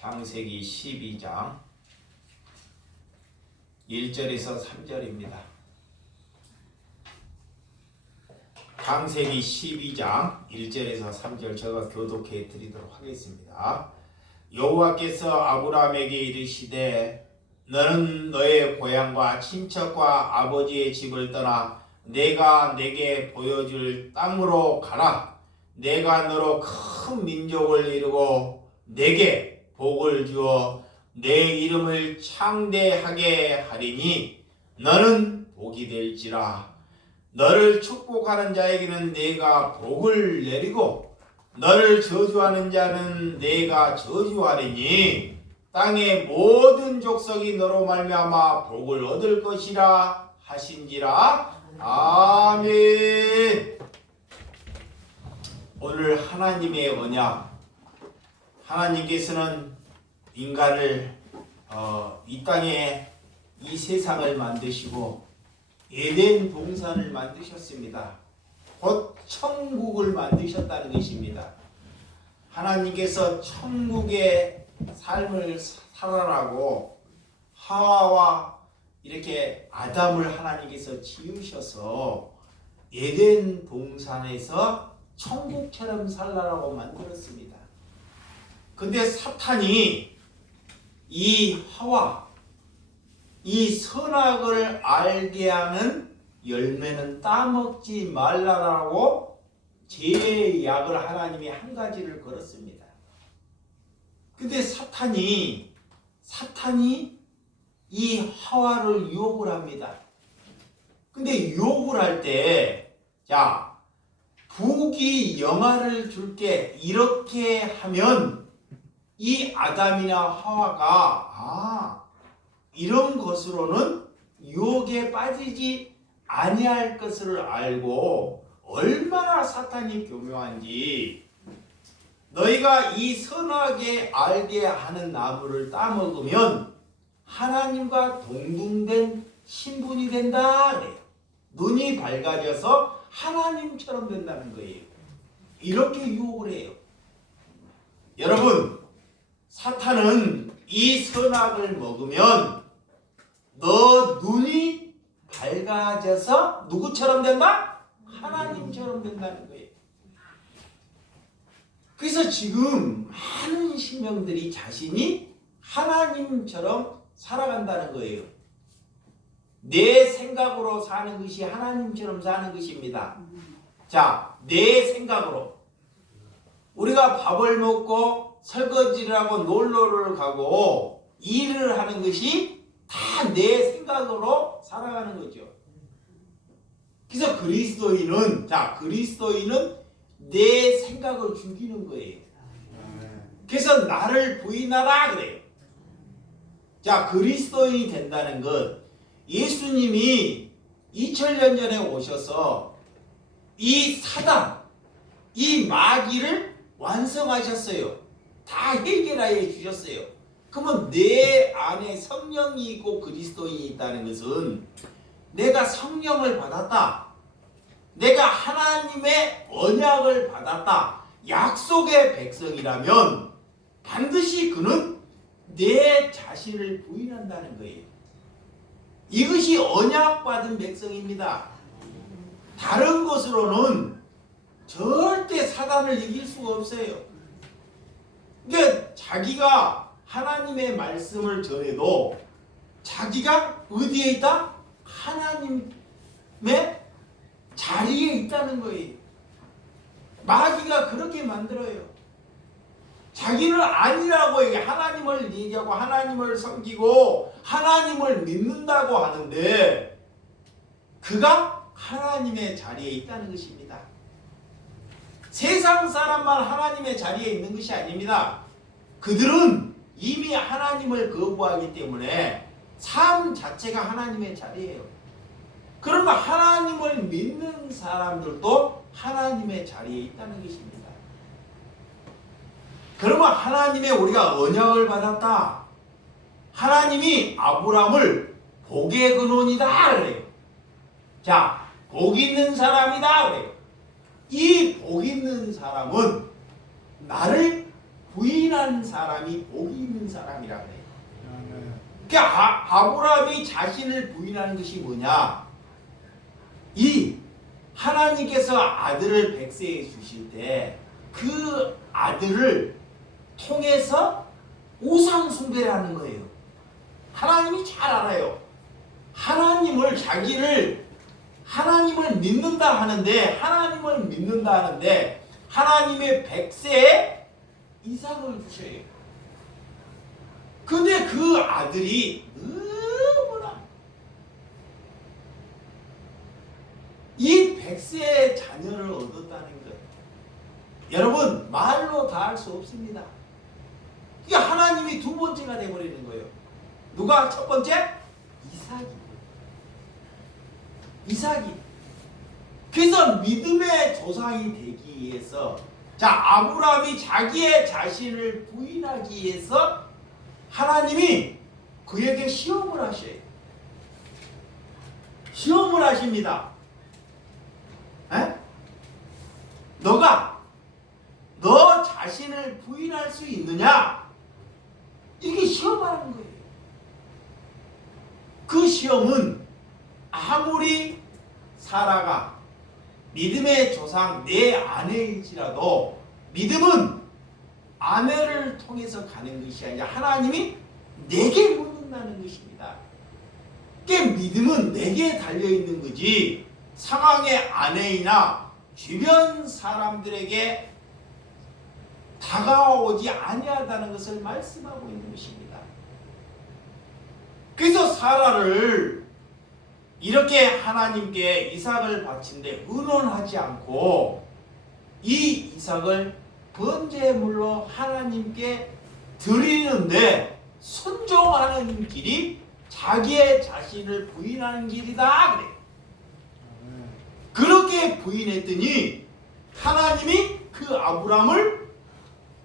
창세기 12장 1절에서 3절입니다. 창세기 12장 1절에서 3절 제가 교독해 드리도록 하겠습니다. 여호와께서 아브라함에게 이르시되 너는 너의 고향과 친척과 아버지의 집을 떠나 내가 내게 보여줄 땅으로 가라. 내가 너로 큰 민족을 이루고 내게 복을 주어 내 이름을 창대하게 하리니 너는 복이 될지라. 너를 축복하는 자에게는 내가 복을 내리고 너를 저주하는 자는 내가 저주하리니 땅의 모든 족속이 너로 말미암아 복을 얻을 것이라 하신지라. 아멘. 오늘 하나님의 언약, 하나님께서는 인간을 이 땅에 이 세상을 만드시고 에덴 동산을 만드셨습니다. 곧 천국을 만드셨다는 것입니다. 하나님께서 천국의 삶을 살아라고 하와와 이렇게 아담을 하나님께서 지으셔서 에덴 동산에서 천국처럼 살라라고 만들었습니다. 근데 사탄이 이 하와, 이 선악을 알게 하는 열매는 따먹지 말라라고 제약을 하나님이 한 가지를 걸었습니다. 근데 사탄이 이 하와를 유혹을 합니다. 근데 유혹을 할 때, 자, 부귀 영화를 줄게 이렇게 하면 이 아담이나 하와가 이런 것으로는 유혹에 빠지지 아니할 것을 알고 얼마나 사탄이 교묘한지 너희가 이 선하게 알게 하는 나무를 따먹으면 하나님과 동등된 신분이 된다. 눈이 밝아져서 하나님처럼 된다는 거예요. 이렇게 유혹을 해요. 여러분, 사탄은 이 선악을 먹으면 너 눈이 밝아져서 누구처럼 된다? 하나님처럼 된다는 거예요. 그래서 지금 많은 신명들이 자신이 하나님처럼 살아간다는 거예요. 내 생각으로 사는 것이 하나님처럼 사는 것입니다. 자, 내 생각으로. 우리가 밥을 먹고 설거지를 하고 놀러를 가고 일을 하는 것이 다 내 생각으로 살아가는 거죠. 그래서 그리스도인은 내 생각을 죽이는 거예요. 그래서 나를 부인하라 그래요. 자, 그리스도인이 된다는 것, 예수님이 2000년 전에 오셔서 이 사단, 이 마귀를 완성하셨어요. 다 해결해 주셨어요. 그러면 내 안에 성령이 있고 그리스도인이 있다는 것은 내가 성령을 받았다. 내가 하나님의 언약을 받았다. 약속의 백성이라면 반드시 그는 내 자신을 부인한다는 거예요. 이것이 언약받은 백성입니다. 다른 것으로는 절대 사단을 이길 수가 없어요. 그러니까 자기가 하나님의 말씀을 전해도 자기가 어디에 있다? 하나님의 자리에 있다는 거예요. 마귀가 그렇게 만들어요. 자기는 아니라고 얘기해. 하나님을 얘기하고 하나님을 섬기고 하나님을 믿는다고 하는데 그가 하나님의 자리에 있다는 것입니다. 세상 사람만 하나님의 자리에 있는 것이 아닙니다. 그들은 이미 하나님을 거부하기 때문에 삶 자체가 하나님의 자리예요. 그러면 하나님을 믿는 사람들도 하나님의 자리에 있다는 것입니다. 그러면 하나님의 우리가 언약을 받았다. 하나님이 아브라함을 복의 근원이다 그래요. 자, 복 있는 사람이다 그래요. 이 복 있는 사람은 나를 부인하는 사람이 복이 있는 사람이라 그래요. 그러니까 아브라함이 자신을 부인하는 것이 뭐냐? 이 하나님께서 아들을 백세에 주실 때 그 아들을 통해서 우상 숭배를 하는 거예요. 하나님이 잘 알아요. 하나님을 믿는다 하는데 하나님의 백세에 이삭을 주셔요. 근데 그 아들이 너무나 이 백세의 자녀를 얻었다는 것, 여러분 말로 다 할 수 없습니다. 이게 하나님이 두 번째가 되어버리는 거예요. 누가 첫 번째? 이삭이. 그래서 믿음의 조상이 되기 위해서, 아브라함이 자기의 자신을 부인하기 위해서 하나님이 그에게 시험을 하셔요. 시험을 하십니다. 너 자신을 부인할 수 있느냐? 이렇게 시험하는 거예요. 그 시험은 아무리 사라가 믿음의 조상 내 아내일지라도 믿음은 아내를 통해서 가는 것이 아니라 하나님이 내게 묻는다는 것입니다. 그러니까 믿음은 내게 달려있는 거지 상황의 아내이나 주변 사람들에게 다가오지 아니하다는 것을 말씀하고 있는 것입니다. 그래서 사라를 이렇게 하나님께 이삭을 바친데 의논하지 않고 이 이삭을 번제물로 하나님께 드리는데 순종하는 길이 자기의 자신을 부인하는 길이다 그래요. 그렇게 부인했더니 하나님이 그 아브라함을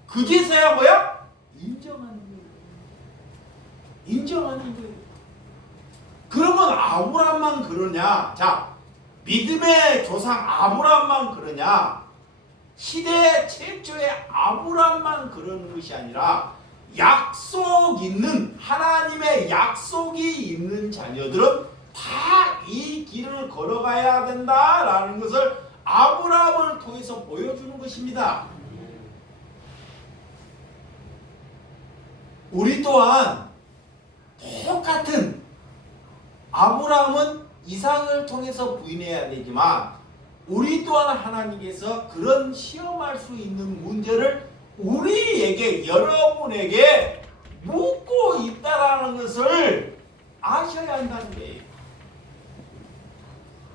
그제서야 뭐야? 인정하는 거예요. 그러면 아브라함만 그러냐? 믿음의 조상 아브라함만 그러냐? 시대 최초의 아브라함만 그러는 것이 아니라 약속 있는, 하나님의 약속이 있는 자녀들은 다 이 길을 걸어가야 된다라는 것을 아브라함을 통해서 보여주는 것입니다. 우리 또한 똑같은, 아브라함은 이삭을 통해서 부인해야 되지만 우리 또한 하나님께서 그런 시험할 수 있는 문제를 우리에게, 여러분에게 묻고 있다라는 것을 아셔야 한다는 거예요.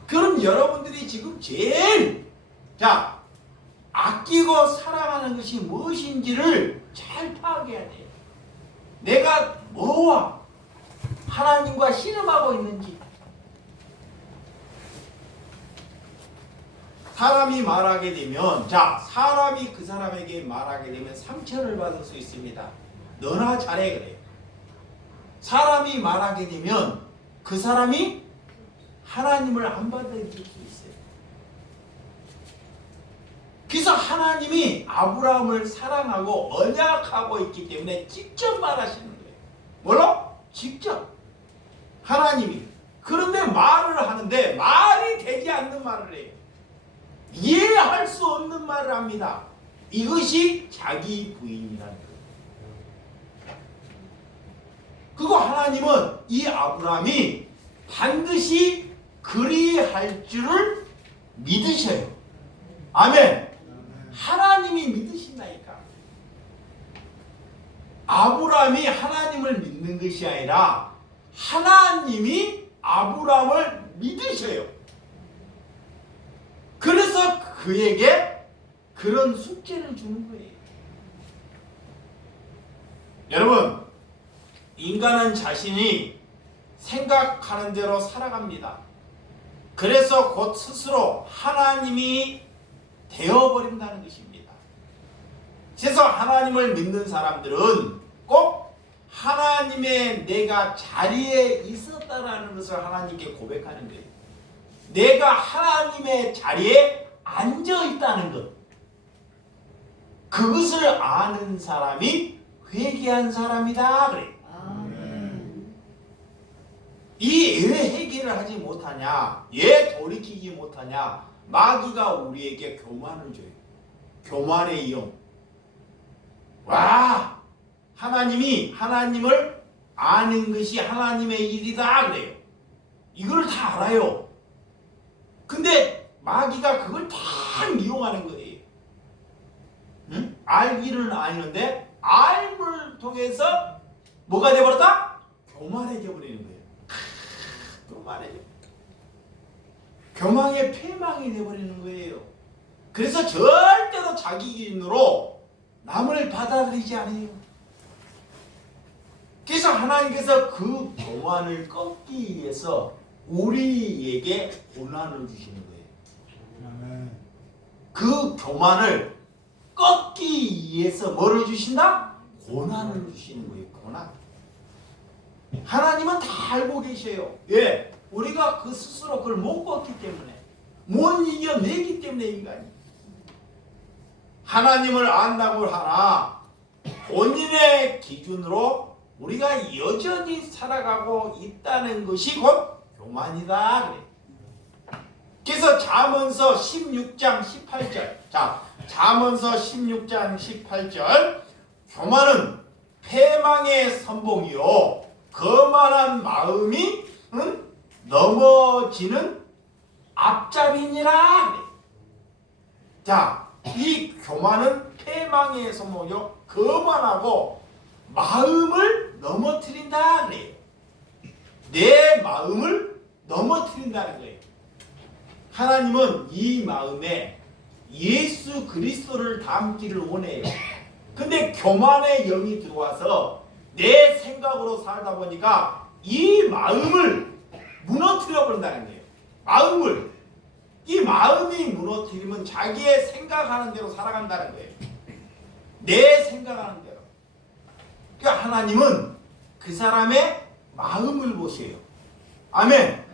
그럼 여러분들이 지금 제일 아끼고 사랑하는 것이 무엇인지를 잘 파악해야 돼요. 내가 뭐와 하나님과 씨름하고 있는지. 사람이 말하게 되면, 사람이 그 사람에게 말하게 되면 상처를 받을 수 있습니다. 너나 잘해 그래요. 사람이 말하게 되면 그 사람이 하나님을 안 받아들일 수 있어요. 그래서 하나님이 아브라함을 사랑하고 언약하고 있기 때문에 직접 말하시는 거예요. 뭘로? 직접. 하나님이. 그런데 말을 하는데 말이 되지 않는 말을 해요. 이해할 수 없는 말을 합니다. 이것이 자기 부인이라는 거예요. 그리고 하나님은 이 아브라함이 반드시 그리할 줄을 믿으셔요. 아멘. 하나님이 믿으신다니까. 아브라함이 하나님을 믿는 것이 아니라 하나님이 아브라함을 믿으셔요. 그래서 그에게 그런 숙제를 주는 거예요. 여러분, 인간은 자신이 생각하는 대로 살아갑니다. 그래서 곧 스스로 하나님이 되어버린다는 것입니다. 그래서 하나님을 믿는 사람들은 꼭 하나님의 내가 자리에 있었다라는 것을 하나님께 고백하는 거예요. 내가 하나님의 자리에 앉아 있다는 것. 그것을 아는 사람이 회개한 사람이다 그래. 이 왜 회개를 하지 못하냐? 왜 돌이키지 못하냐? 마귀가 우리에게 교만을 줘요. 교만의 영. 와, 하나님이 하나님을 아는 것이 하나님의 일이다 그래요. 이걸 다 알아요. 근데 마귀가 그걸 다 이용하는 거예요. 응? 알기는 아는데 알을 통해서 뭐가 되어버렸다? 교만해져 버리는 거예요. 교만해져. 교만의 패망이 되어버리는 거예요. 그래서 절대로 자기 기준으로 남을 받아들이지 않아요. 그래서 하나님께서 그 교만을 꺾기 위해서 우리에게 고난을 주시는 거예요. 그 교만을 꺾기 위해서 뭐를 주신다? 고난을 주시는 거예요. 고난. 하나님은 다 알고 계셔요. 왜? 우리가 그 스스로 그걸 못 꺾기 때문에, 못 이겨내기 때문에 인간이. 하나님을 안다고 하나 본인의 기준으로 우리가 여전히 살아가고 있다는 것이 곧 교만이다 그래. 그래서 잠언서 16장 18절. 자, 잠언서 16장 18절. 교만은 패망의 선봉이요 거만한 마음이 넘어지는 앞잡이니라 그래. 자, 이 교만은 패망의 선봉이요 거만하고 마음을 넘어뜨린다 그래요. 내 마음을 넘어뜨린다는 거예요. 하나님은 이 마음에 예수 그리스도를 담기를 원해요. 근데 교만의 영이 들어와서 내 생각으로 살다 보니까 이 마음을 무너뜨려 버린다는 거예요. 마음을. 이 마음이 무너뜨리면 자기의 생각하는 대로 살아간다는 거예요. 내 생각하는 대로. 그러니까 하나님은 그 사람의 마음을 보세요. 아멘.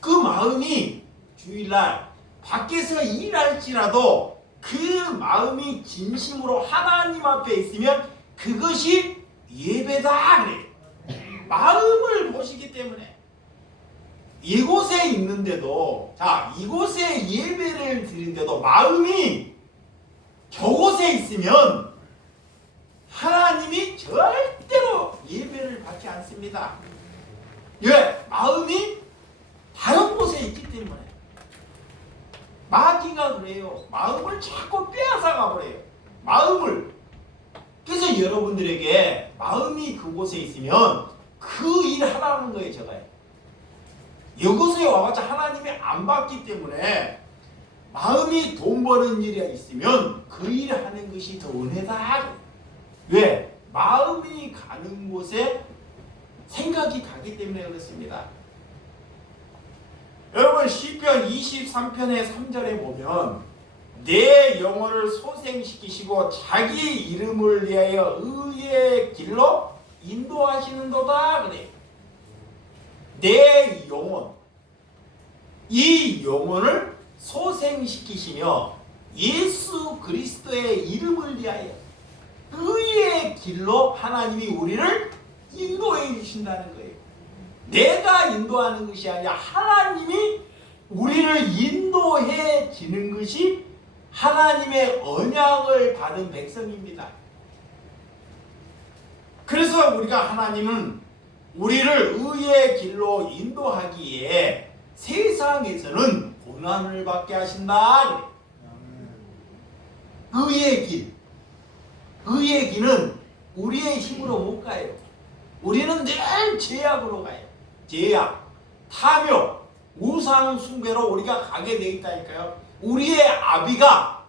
그 마음이 주일날 밖에서 일할지라도 그 마음이 진심으로 하나님 앞에 있으면 그것이 예배다 그래요. 마음을 보시기 때문에 이곳에 있는데도, 자, 이곳에 예배를 드린데도 마음이 저곳에 있으면 하나님이 절대로 예배를 받지 않습니다. 왜? 마음이 다른 곳에 있기 때문에. 마귀가 그래요. 마음을 자꾸 빼앗아가 버려요. 마음을. 그래서 여러분들에게 마음이 그곳에 있으면 그 일 하라는 거예요. 제가 이곳에 와봤자 하나님이 안 받기 때문에 마음이 돈 버는 일이 있으면 그 일을 하는 것이 더 은혜다. 왜? 마음이 가는 곳에 생각이 가기 때문에 그렇습니다. 여러분 시편 23편의 3절에 보면 내 영혼을 소생시키시고 자기 이름을 위하여 의의 길로 인도하시는도다 그래. 내 영혼, 이 영혼을 소생시키시며 예수 그리스도의 이름을 위하여 의의 길로 하나님이 우리를 인도해 주신다는 거예요. 내가 인도하는 것이 아니라 하나님이 우리를 인도해 지는 것이 하나님의 언약을 받은 백성입니다. 그래서 우리가 하나님은 우리를 의의 길로 인도하기에 세상에서는 고난을 받게 하신다. 의의 길. 의의 길은 우리의 힘으로 못 가요. 우리는 늘 죄악으로 가요. 죄악, 탐욕, 우상 숭배로 우리가 가게 돼 있다니까요. 우리의 아비가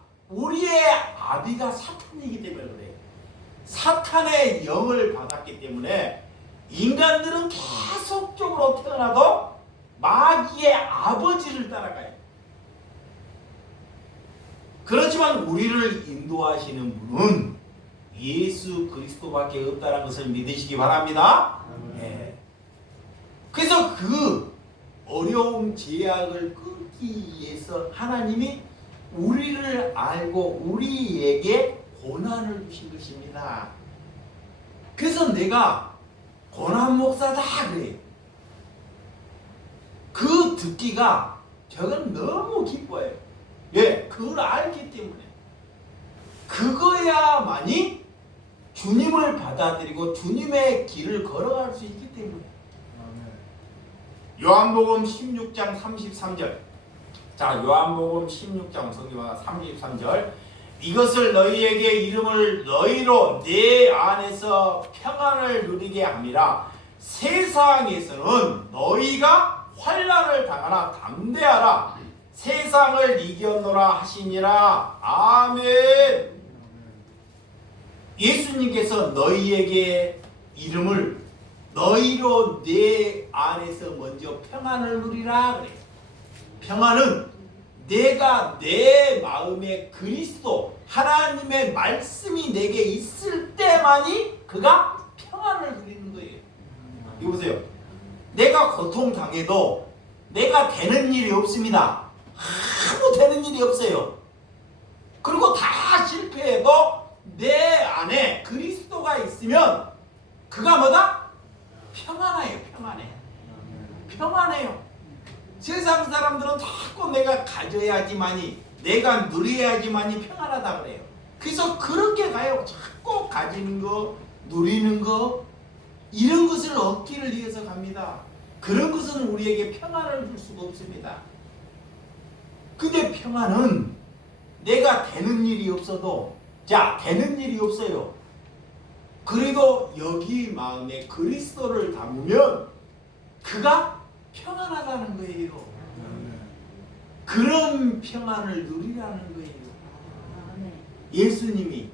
사탄이기 때문에 그래요. 사탄의 영을 받았기 때문에 인간들은 계속적으로 태어나도 마귀의 아버지를 따라가요. 그렇지만 우리를 인도하시는 분은 예수 그리스도밖에 없다는 것을 믿으시기 바랍니다. 네. 그래서 그 어려움 제약을 끊기 위해서 하나님이 우리를 알고 우리에게 고난을 주신 것입니다. 그래서 내가 고난 목사다 그래요. 그 듣기가 저는 너무 기뻐요. 예, 그걸 알기 때문에. 그거야만이 주님을 받아들이고 주님의 길을 걸어갈 수 있기 때문에. 요한복음 16장 33절. 자, 요한복음 16장 성경과 33절. 이것을 너희에게 이름을 너희로 내 안에서 평안을 누리게 함이라. 세상에서는 너희가 환난을 당하나 담대하라. 세상을 이겼노라 하시니라. 아멘. 예수님께서 너희에게 이름을 너희로 내 안에서 먼저 평안을 누리라 그래요. 평안은 내가 내 마음에 그리스도 하나님의 말씀이 내게 있을 때만이 그가 평안을 누리는 거예요. 이거 보세요. 내가 고통당해도 내가 되는 일이 없습니다. 아무 되는 일이 없어요. 그리고 다 실패해도 내 안에 그리스도가 있으면 그가 뭐다? 평안해요. 평안해요. 세상 사람들은 자꾸 내가 가져야지만이, 내가 누려야지만이 평안하다 그래요. 그래서 그렇게 가요. 자꾸 가지는 거, 누리는 거, 이런 것을 얻기를 위해서 갑니다. 그런 것은 우리에게 평안을 줄 수가 없습니다. 근데 평안은 내가 되는 일이 없어도, 자, 되는 일이 없어요. 그래도 여기 마음에 그리스도를 담으면 그가 평안하다는 거예요. 그런 평안을 누리라는 거예요. 예수님이.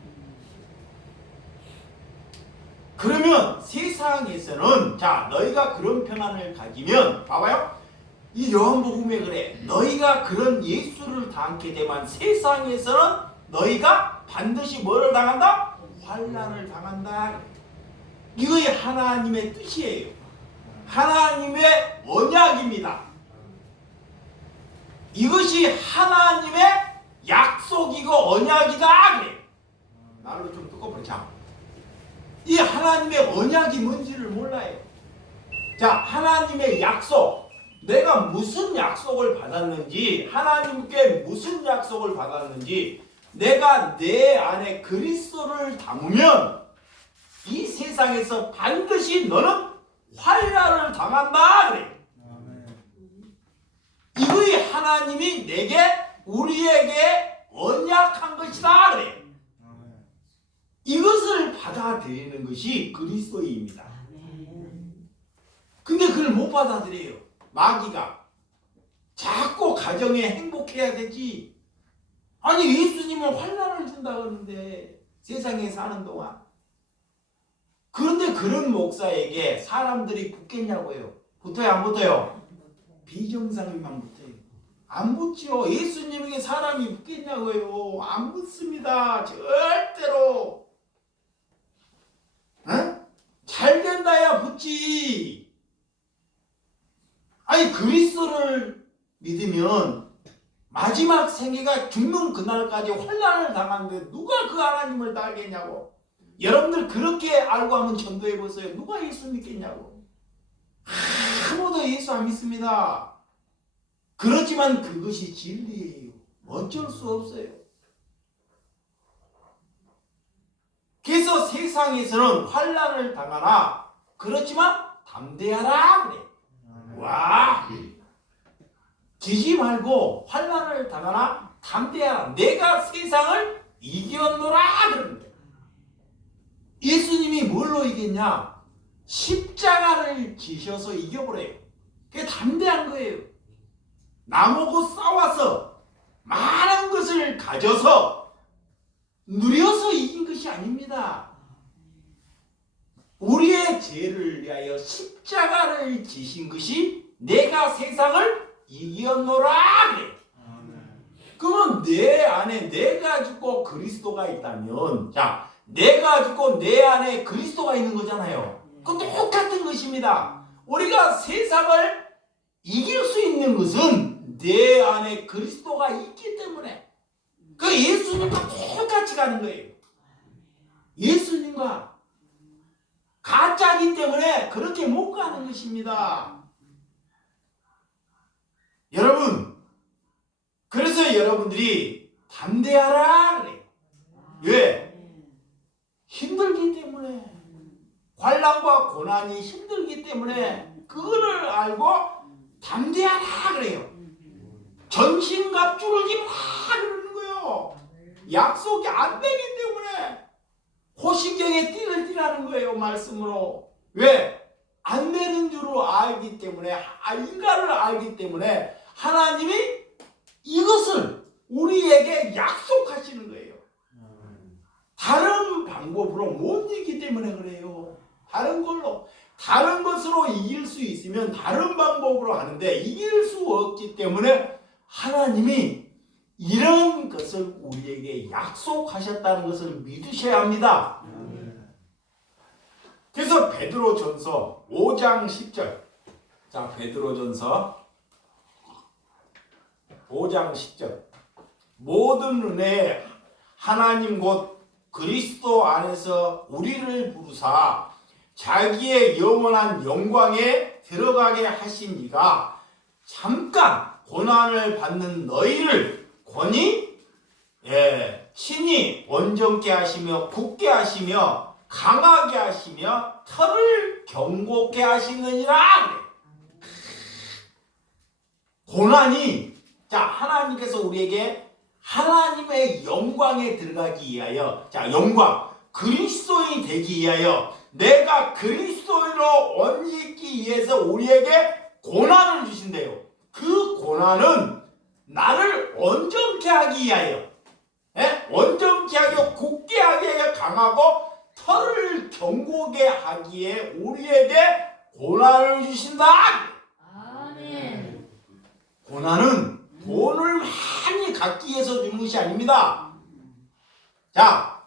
그러면 세상에서는, 자, 너희가 그런 평안을 가지면, 봐봐요. 이 요한복음에 그래. 너희가 그런 예수를 담게 되면 세상에서는 너희가 반드시 뭐를 당한다? 환난을 당한다. 이거이 하나님의 뜻이에요. 하나님의 언약입니다. 이것이 하나님의 약속이고 언약이다 그래. 말로 좀 뚜껑버리자. 이 하나님의 언약이 뭔지를 몰라요. 자, 하나님의 약속. 내가 무슨 약속을 받았는지, 하나님께 무슨 약속을 받았는지, 내가 내 안에 그리스도를 담으면 이 세상에서 반드시 너는 환난을 당한다 그래. 이거이 하나님이 내게, 우리에게 언약한 것이다 그래. 이것을 받아들이는 것이 그리스도입니다. 근데 그걸 못 받아들여요. 마귀가. 자꾸 가정에 행복해야 되지. 아니, 예수님은 환난을 준다 그러는데 세상에 사는 동안. 그런데 그런 목사에게 사람들이 붙겠냐고요. 붙어요, 안 붙어요? 비정상이만 붙어요. 안 붙죠. 예수님에게 사람이 붙겠냐고요. 안 붙습니다. 절대로. 어? 잘 된다야 붙지. 아니, 그리스도를 믿으면 마지막 생애가 죽는 그날까지 환난을 당하는데 누가 그 하나님을 따르겠냐고. 여러분들 그렇게 알고 한번 전도해 보세요. 누가 예수 믿겠냐고. 아무도 예수 안 믿습니다. 그렇지만 그것이 진리예요. 어쩔 수 없어요. 그래서 세상에서는 환난을 당하나 그렇지만 담대하라 그래. 와, 지지 말고 환난을 당하나 담대하라. 내가 세상을 이겼노라 그러는데, 예수님이 뭘로 이겼냐? 십자가를 지셔서 이겨버려요. 그게 담대한 거예요. 나보고 싸워서 많은 것을 가져서 누려서 이긴 것이 아닙니다. 우리의 죄를 위하여 십자가를 지신 것이 내가 세상을 이겼노라 그래. 그러면 내 안에 내가 죽고 그리스도가 있다면, 자, 내가 죽고 내 안에 그리스도가 있는 거잖아요. 그 똑같은 것입니다. 우리가 세상을 이길 수 있는 것은 내 안에 그리스도가 있기 때문에 그 예수님과 똑같이 가는 거예요. 예수님과 가짜이기 때문에 그렇게 못 가는 것입니다. 여러분, 그래서 여러분들이 담대하라 그래요. 왜? 힘들기 때문에. 환난과 고난이 힘들기 때문에 그거를 알고 담대하라 그래요. 전신갑주를 입으라 그러는 거예요. 약속이 안 되기 때문에 호신경에 띠를 띠라는 거예요. 말씀으로. 왜? 안 되는 줄을 알기 때문에, 인간을 알기 때문에 하나님이 이것을 우리에게 약속하시는 거예요. 다른 방법으로 못 이기기 때문에 그래요. 다른 것으로 이길 수 있으면 다른 방법으로 하는데 이길 수 없기 때문에 하나님이 이런 것을 우리에게 약속하셨다는 것을 믿으셔야 합니다. 그래서 베드로전서 5장 10절. 자, 베드로전서 5장 10절. 모든 은혜에 하나님 곧 그리스도 안에서 우리를 부르사 자기의 영원한 영광에 들어가게 하신 이가 잠깐 고난을 받는 너희를 친히 온전케 하시며 굳게 하시며 강하게 하시며 털을 견고케 하시느니라. 고난이, 자, 하나님께서 우리에게 하나님의 영광에 들어가기 위하여, 자, 영광, 그리스도인이 되기 위하여 내가 그리스도인으로 옷 입기 위해서 우리에게 고난을 주신대요. 그 고난은 나를 온전케 하기 위하여, 온전케 하고 굳게 하기 위하여 강하고 털을 견고게 하기에 우리에게 고난을 주신다. 아멘. 고난은 돈을 많이 갖기 위해서 주는 것이 아닙니다. 자,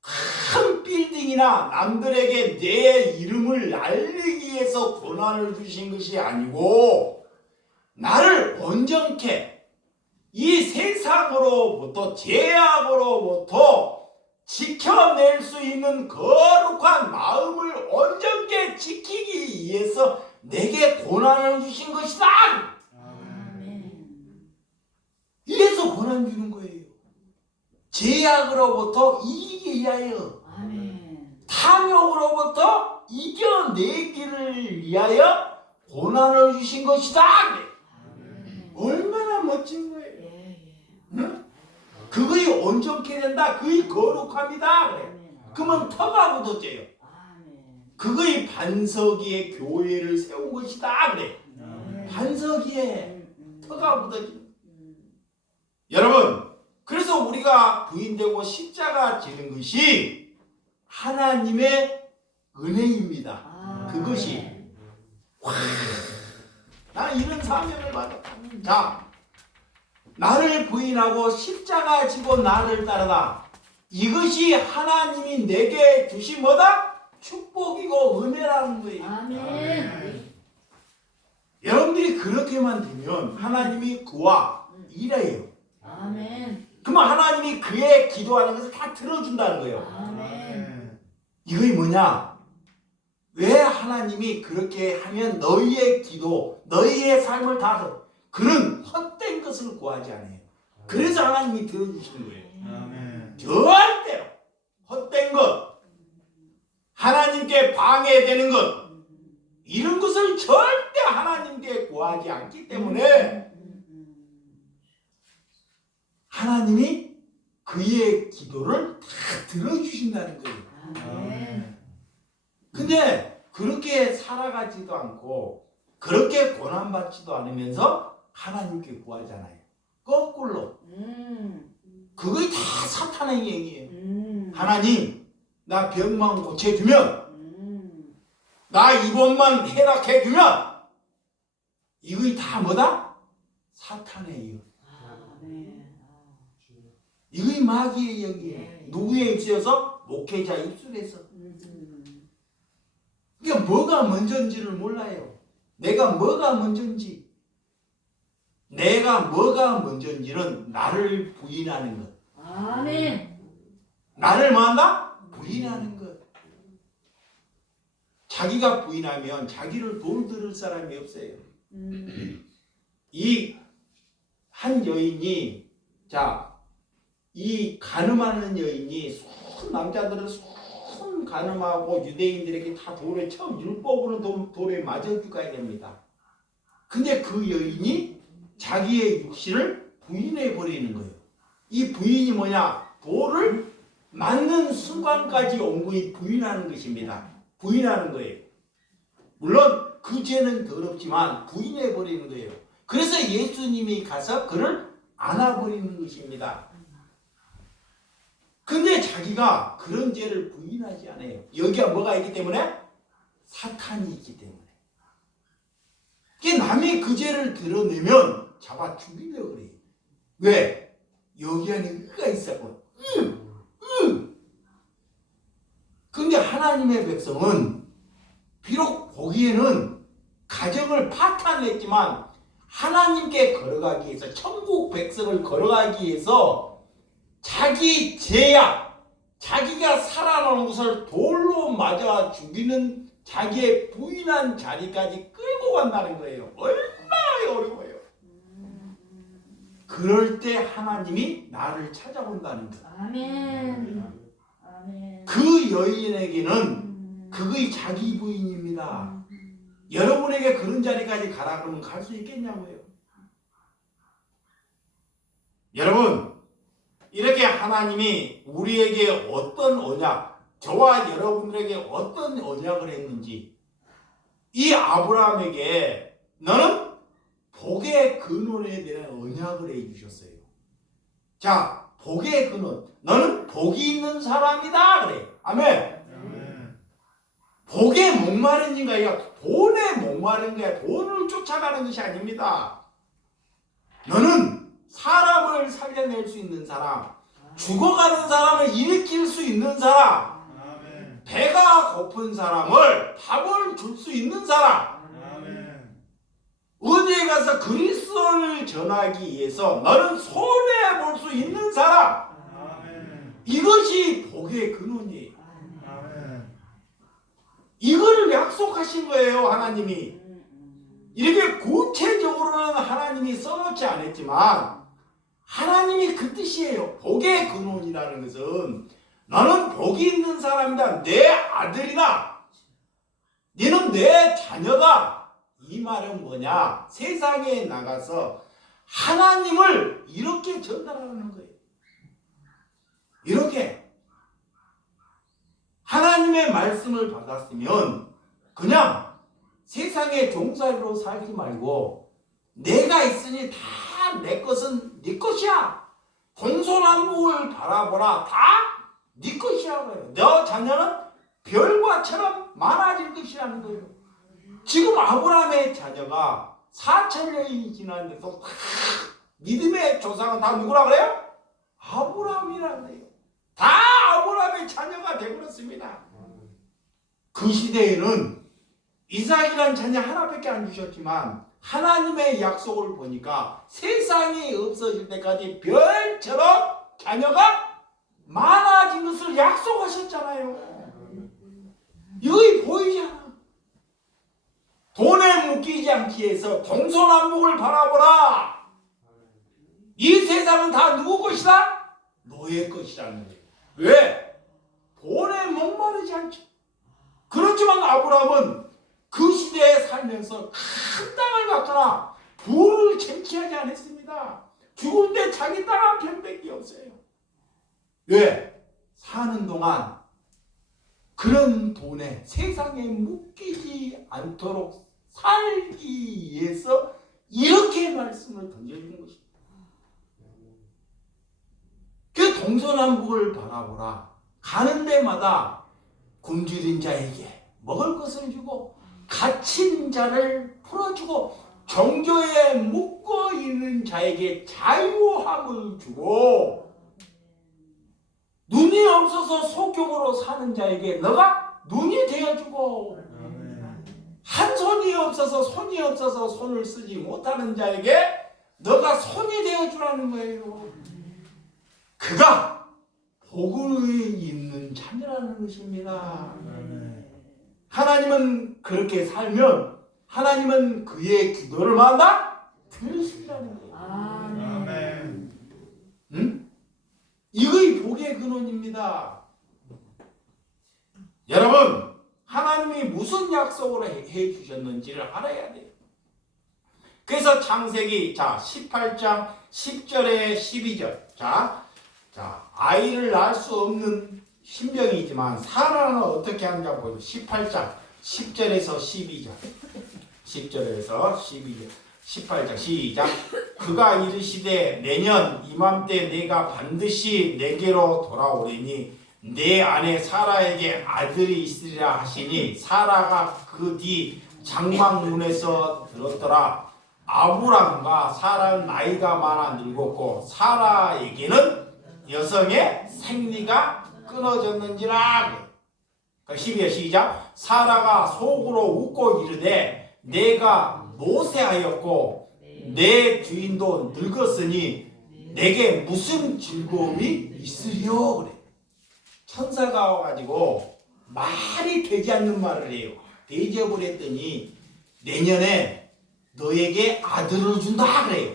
큰 빌딩이나 남들에게 내 이름을 알리기 위해서 고난을 주신 것이 아니고 나를 온전케 이 세상으로부터 죄악으로부터 지켜낼 수 있는 거룩한 마음을 온전케 지키기 위해서 내게 고난을 주신 것이다. 이래서 고난 주는 거예요. 죄악으로부터 이기기 위하여, 탐욕으로부터 이겨내기를 위하여 고난을 주신 것이다. 얼마나 멋진 거예요. 응? 그거이 온전케 된다. 그거이 거룩합니다. 그러면 터가 묻어져요. 그거이 반석 위에 교회를 세운 것이다. 그래. 반석 위에 터가 묻어져. 여러분, 그래서 우리가 부인되고 십자가 지는 것이 하나님의 은혜입니다. 그것이. 나는 이런 사명을 받았다. 자, 나를 부인하고 십자가 지고 나를 따르다. 이것이 하나님이 내게 주신 뭐다? 축복이고 은혜라는 거예요. 아멘. 여러분들이 그렇게만 되면 하나님이 그와 일해요. 아멘. 그러면 하나님이 그의 기도하는 것을 다 들어준다는 거예요. 아멘. 이것이 뭐냐? 왜 하나님이 그렇게 하면 너희의 기도, 너희의 삶을 다서 그는 헛된 것을 구하지 않아요. 그래서 하나님이 들어주시는 거예요. 절대로 헛된 것, 하나님께 방해되는 것, 이런 것을 절대 하나님께 구하지 않기 때문에 하나님이 그의 기도를 다 들어주신다는 거예요. 근데 그렇게 살아가지도 않고 그렇게 고난받지도 않으면서 하나님께 구하잖아요. 거꾸로. 그게 다 사탄의 얘기예요. 하나님, 나 병만 고쳐주면, 나 입원만 해락해주면, 이거 다 뭐다? 사탄의 영. 이거 마귀의 영이에요. 누구의 입술에서? 목회자 입술에서. 그러니까 뭐가 먼저인지를 몰라요. 내가 뭐가 먼저인지. 내가 뭐가 먼저인지는 나를 부인하는 것. 아멘. 나를 뭐한다? 부인하는 것. 자기가 부인하면 자기를 돌 들을 사람이 없어요. 이 한 여인이 이 가늠하는 여인이 남자들은 가늠하고 유대인들에게 다 돌에 처음 율법으로 돌에 맞아 죽어야 됩니다. 근데 그 여인이 자기의 육신을 부인해 버리는 거예요. 이 부인이 뭐냐? 돌을 맞는 순간까지 온거이 부인하는 것입니다. 부인하는 거예요. 물론 그 죄는 더럽지만 부인해 버리는 거예요. 그래서 예수님이 가서 그를 안아버리는 것입니다. 근데 자기가 그런 죄를 부인하지 않아요. 여기가 뭐가 있기 때문에? 사탄이 있기 때문에. 남이 그 죄를 드러내면 잡아 죽이려고 그래요. 왜? 여기 안에 의가 있었고. 근데 하나님의 백성은 비록 보기에는 가정을 파탄냈지만 하나님께 걸어가기 위해서, 천국 백성을 걸어가기 위해서 자기 죄악, 자기가 살아나는 것을 돌로 맞아 죽이는 자기의 부인한 자리까지 끌고 간다는 거예요. 얼마나 어려워요. 그럴 때 하나님이 나를 찾아온다는 거예요. 아멘. 아멘. 그 여인에게는 그의 자기 부인입니다. 여러분에게 그런 자리까지 가라 그러면 갈 수 있겠냐고요. 여러분, 이렇게 하나님이 우리에게 어떤 언약, 저와 여러분들에게 어떤 언약을 했는지, 이 아브라함에게 너는 복의 근원에 대한 언약을 해주셨어요. 자, 복의 근원, 너는 복이 있는 사람이다 그래. 아멘. 복에 목마른 인가요? 돈에 목마른 거야. 돈을 쫓아가는 것이 아닙니다. 너는 사람을 살려낼 수 있는 사람, 죽어가는 사람을 일으킬 수 있는 사람, 배가 고픈 사람을 밥을 줄 수 있는 사람, 어디에 가서 그리스도를 전하기 위해서 너는 손해 볼 수 있는 사람, 이것이 복의 근원이에요. 이거를 약속하신 거예요. 하나님이. 이렇게 구체적으로는 하나님이 써놓지 않았지만 하나님이 그 뜻이에요. 복의 근원이라는 것은 너는 복이 있는 사람이다. 내 아들이다. 너는 내 자녀다. 이 말은 뭐냐? 세상에 나가서 하나님을 이렇게 전달하는 거예요. 이렇게 하나님의 말씀을 받았으면 그냥 세상의 종살이로 살지 말고 내가 있으니 다 내 것은 네 것이야. 동서남북을 바라보라. 다 네 것이야. 너 자녀는 별과처럼 많아질 것이라는 거예요. 지금 아브라함의 자녀가 4천년이 지났는데도 믿음의 조상은 다 누구라 그래요? 아브라함이라는 거예요. 다 아브라함의 자녀가 되어버렸습니다. 그 시대에는 이삭이라는 자녀 하나밖에 안 주셨지만 하나님의 약속을 보니까 세상이 없어질 때까지 별처럼 자녀가 많아진 것을 약속하셨잖아요. 여기 보이잖아. 돈에 묶이지 않기 위해서 동서남북을 바라보라. 이 세상은 다 누구 것이다? 너의 것이라는 거예요. 왜? 돈에 목마르지 않죠. 그렇지만 아브라함은 그 시대에 살면서 큰 땅을 갖거나 부를 쟁취하지 않았습니다. 죽을 때 자기 땅 한 편밖에 없어요. 왜? 사는 동안 그런 돈에 세상에 묶이지 않도록 살기 위해서 이렇게 말씀을 던져주는 것입니다. 그 동서남북을 바라보라. 가는 데마다 굶주린 자에게 먹을 것을 주고 갇힌 자를 풀어주고 정죄에 묶어 있는 자에게 자유함을 주고 눈이 없어서 소경으로 사는 자에게 너가 눈이 되어주고 한 손이 없어서 손을 쓰지 못하는 자에게 너가 손이 되어주라는 거예요. 그가 복이 있는 자녀라는 것입니다. 아멘. 하나님은 그렇게 살면 하나님은 그의 기도를 만나 들으신다는 거예요. 아멘. 응? 이거의 복의 근원입니다. 여러분, 하나님이 무슨 약속을 해 주셨는지를 알아야 돼요. 그래서 창세기 18장 10절에 12절. 자, 아이를 낳을 수 없는 신병이지만 사라는 어떻게 하는가 보죠. 18장 10절에서 12절. 10절에서 12절. 18장 시작. 그가 이르시되 내년 이맘때 내가 반드시 내게로 돌아오리니 내 아내 사라에게 아들이 있으리라 하시니 사라가 그 뒤 장막문에서 들었더라. 아브람과 사라는 나이가 많아 늙었고 사라에게는 여성의 생리가 끊어졌는지라. 12절 시작. 사라가 속으로 웃고 이르되 내가 노쇠하였고 내 주인도 늙었으니 내게 무슨 즐거움이 있으리요. 그래. 천사가 와가지고 말이 되지 않는 말을 해요. 대접을 했더니 내년에 너에게 아들을 준다 그래요.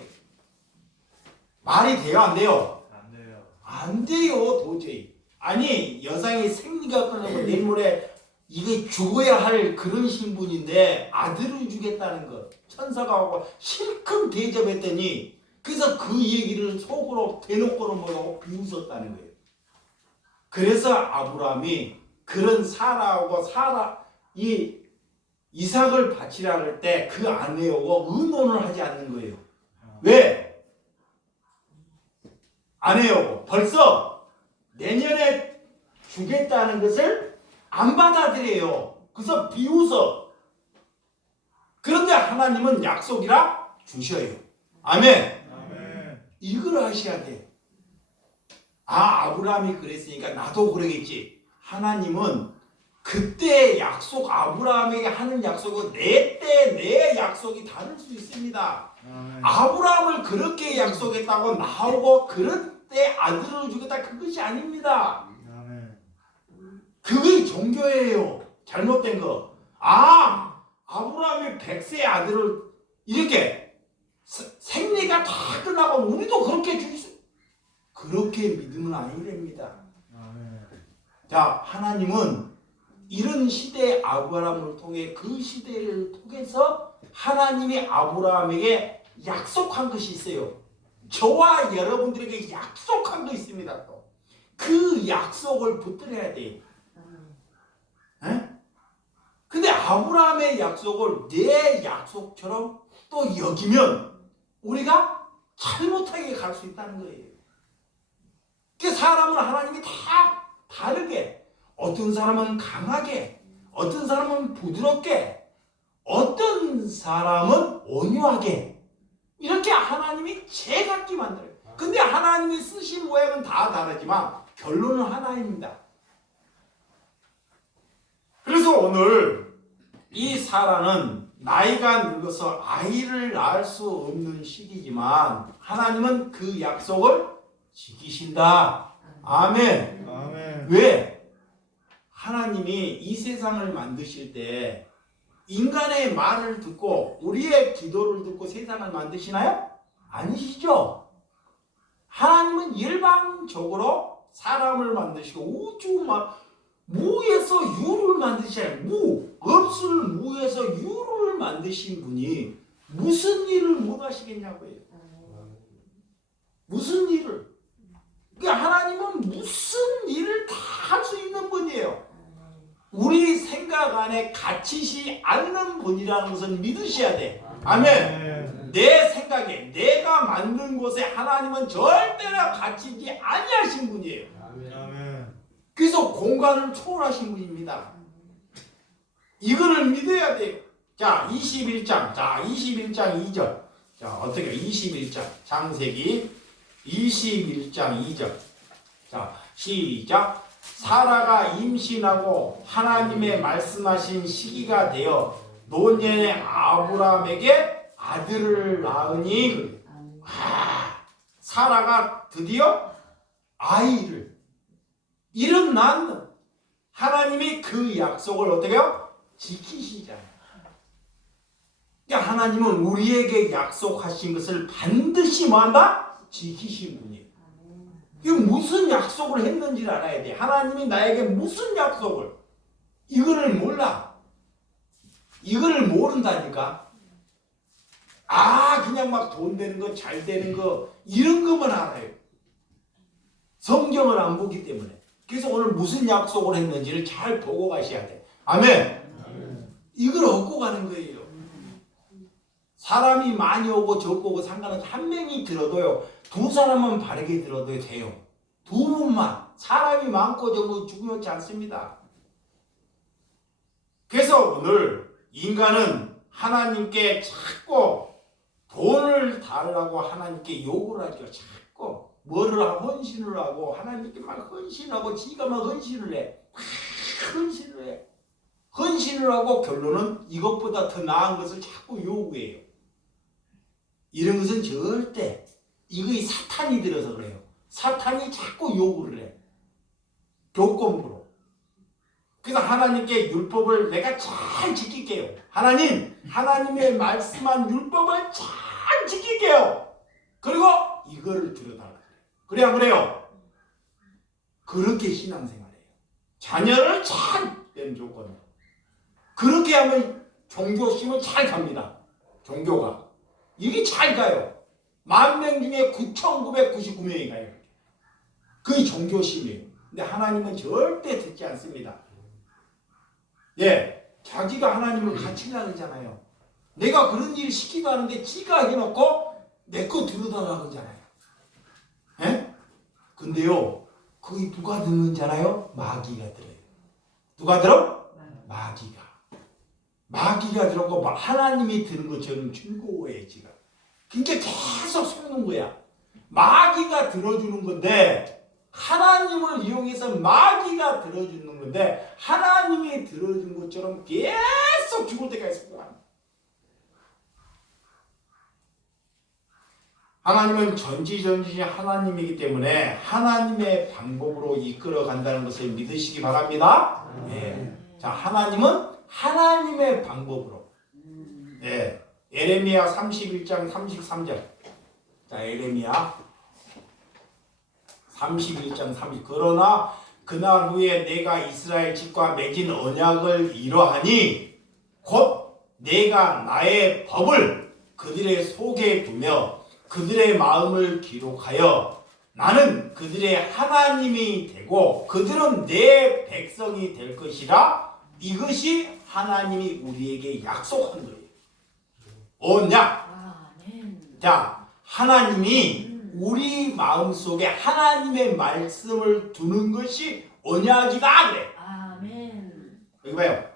말이 돼요 안 돼요? 안 돼요. 안 돼요 도저히. 아니 여성이 생리가 끊어서 내일 모레 이게 죽어야 할 그런 신분인데 아들을 주겠다는 것. 천사가 오고 실컷 대접했더니 그래서 그 얘기를 속으로 대놓고는 뭐라고 비웃었다는 거예요. 그래서 아브라함이 그런 사라하고 이 이삭을 바치라 할 때 그 아내하고 의논을 하지 않는 거예요. 왜? 아내하고 벌써 내년에 주겠다는 것을 안 받아들여요. 그래서 비웃어. 그런데 하나님은 약속이라 주셔요. 아멘. 아멘. 이걸 아셔야 돼. 아브라함이 그랬으니까 나도 그러겠지. 하나님은 그때 약속 아브라함에게 하는 약속은 내 때 내 약속이 다를 수 있습니다. 아멘. 아브라함을 그렇게 약속했다고 나오고 그럴 때 아들을 주겠다 그것이 아닙니다. 아멘. 그게 종교예요. 잘못된 거. 아브라함이 100세 아들을 이렇게 생리가 다 끝나고 우리도 그렇게 주겠어. 그렇게 믿으면 아니랍니다. 아멘. 자, 하나님은 이런 시대의 아브라함을 통해 그 시대를 통해서 하나님이 아브라함에게 약속한 것이 있어요. 저와 여러분들에게 약속한 거 있습니다. 또 그 약속을 붙들어야 돼요. 근데 아브라함의 약속을 내 약속처럼 또 여기면 우리가 잘못하게 갈 수 있다는 거예요. 그 사람은 하나님이 다 다르게, 어떤 사람은 강하게, 어떤 사람은 부드럽게, 어떤 사람은 온유하게 이렇게 하나님이 제각기 만들어요. 근데 하나님이 쓰신 모양은 다 다르지만 결론은 하나입니다. 그래서 오늘 이 사라는 나이가 늙어서 아이를 낳을 수 없는 시기지만 하나님은 그 약속을 지키신다. 아멘. 아멘. 왜? 하나님이 이 세상을 만드실 때 인간의 말을 듣고 우리의 기도를 듣고 세상을 만드시나요? 아니시죠? 하나님은 일방적으로 사람을 만드시고 우주 무에서 유를 만드시잖아요. 없을 무에서 유를 만드신 분이 무슨 일을 못 하시겠냐고요. 무슨 일을? 그러니까 하나님은 무슨 일을 다 할 수 있는 분이에요. 우리 생각 안에 갇히지 않는 분이라는 것을 믿으셔야 돼. 아멘. 내 생각에 내가 만든 곳에 하나님은 절대로 갇히지 아니하신 분이에요. 아멘. 그래서 공간을 초월하신 분입니다. 이거를 믿어야 돼요. 자, 21장. 자, 21장 2절. 자, 어떻게 21장. 창세기 21장 2절. 자, 시작. 사라가 임신하고 하나님의 말씀하신 시기가 되어 노년의 아브라함에게 아들을 낳으니 사라가 드디어 아이를 이런 난 하나님이 그 약속을 어떻게 해요? 지키시잖아요. 그러니까 하나님은 우리에게 약속하신 것을 반드시 뭐한다? 지키신 분이에요. 이게 무슨 약속을 했는지를 알아야 돼. 하나님이 나에게 무슨 약속을. 이거를 몰라. 이거를 모른다니까. 그냥 막 돈 되는 거, 잘 되는 거, 이런 것만 알아요. 성경을 안 보기 때문에. 그래서 오늘 무슨 약속을 했는지를 잘 보고 가셔야 돼. 아멘. 이걸 얻고 가는 거예요. 사람이 많이 오고 적고 오고 상관없이 한 명이 들어도요. 두 사람만 바르게 들어도 돼요. 두 분만. 사람이 많고 적고 중요하지 않습니다. 그래서 오늘 인간은 하나님께 자꾸 돈을 달라고 하나님께 요구를 하죠. 자꾸 뭐를 하고 헌신을 하고 하나님께 막 헌신하고 지가 막 헌신을 해. 헌신을 해. 헌신을 하고 결론은 이것보다 더 나은 것을 자꾸 요구해요. 이런 것은 절대 이거의 사탄이 들어서 그래요. 사탄이 자꾸 요구를 해. 조건부로. 그래서 하나님께 율법을 내가 잘 지킬게요. 하나님의 말씀한 율법을 잘 지킬게요. 그리고 이거를 들여달라. 그래 안 그래요? 그렇게 신앙생활해요. 자녀를 잘 된 조건으로. 그렇게 하면 종교심은 잘 갑니다. 종교가. 이게 잘 가요. 10,000명 중에 9,999명이 가요. 그게 종교심이에요. 근데 하나님은 절대 듣지 않습니다. 예, 자기가 하나님을 갇히려고 하잖아요. 내가 그런 일 시키고 하는데 지가 해놓고 내 거 들어달라고 하잖아요. 예? 근데요, 그게 누가 듣는 줄 알아요? 마귀가 들어요. 누가 들어? 마귀가 들었고 하나님이 드는 것처럼 즐거워해 지가. 그러니까 계속 속는 거야. 마귀가 들어주는 건데 하나님을 이용해서 마귀가 들어주는 건데 하나님이 들어주는 것처럼 계속 죽을 때까지 속아. 하나님은 전지전능하신 하나님이기 때문에 하나님의 방법으로 이끌어 간다는 것을 믿으시기 바랍니다. 네. 자, 하나님은 하나님의 방법으로. 네. 에레미야 31장 33절. 자, 에레미야 31장 30. 그러나 그날 후에 내가 이스라엘 집과 맺은 언약을 이러하니 곧 내가 나의 법을 그들의 속에 두며 그들의 마음을 기록하여 나는 그들의 하나님이 되고 그들은 내 백성이 될 것이라. 이것이 하나님이 우리에게 약속한 거예요. 언약. 자, 하나님이 우리 마음속에 하나님의 말씀을 두는 것이 언약이다 그래. 아멘. 여기 봐요.